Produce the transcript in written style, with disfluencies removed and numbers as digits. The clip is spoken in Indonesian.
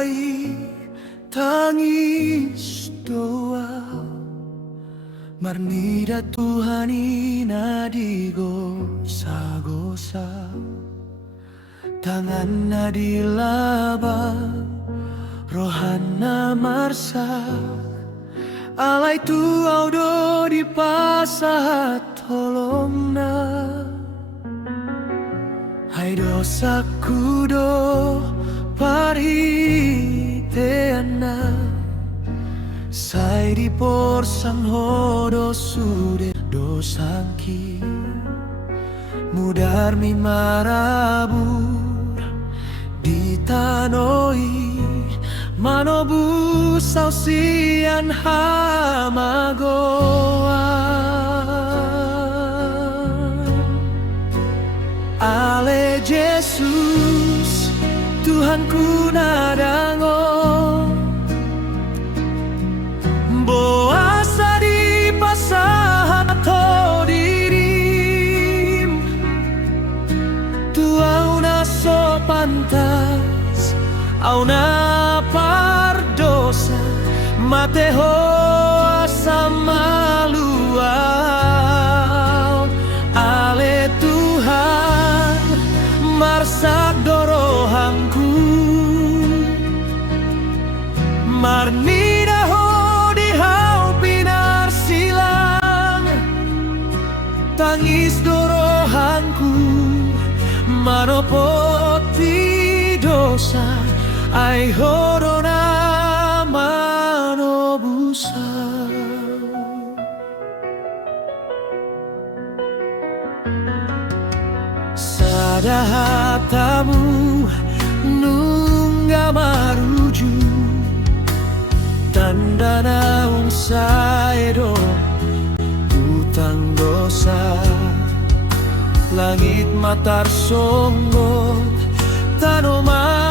ai tangis doa marnida Tuhan ina digosa-gosa tangan na dilaba rohana marsa alai tu audo di pasahat tolongna hai dosaku do parhiteana sai di porsang hodo sude dosangki mudar mi marabur di tanoi manobu sausian hamagoa ale Jesus Tuhanku nadango boasa di pasahat to dirim tu au na so pantas au na pardosa mateho sama luau ale Tuhan marsak dorohangku marnida ho di hau pinar silang tangis dorohangku manopoti dosa ai horona manobusa sadahatamu nungga maruju tanda naung saedo utang dosa langit matar songgot tanoma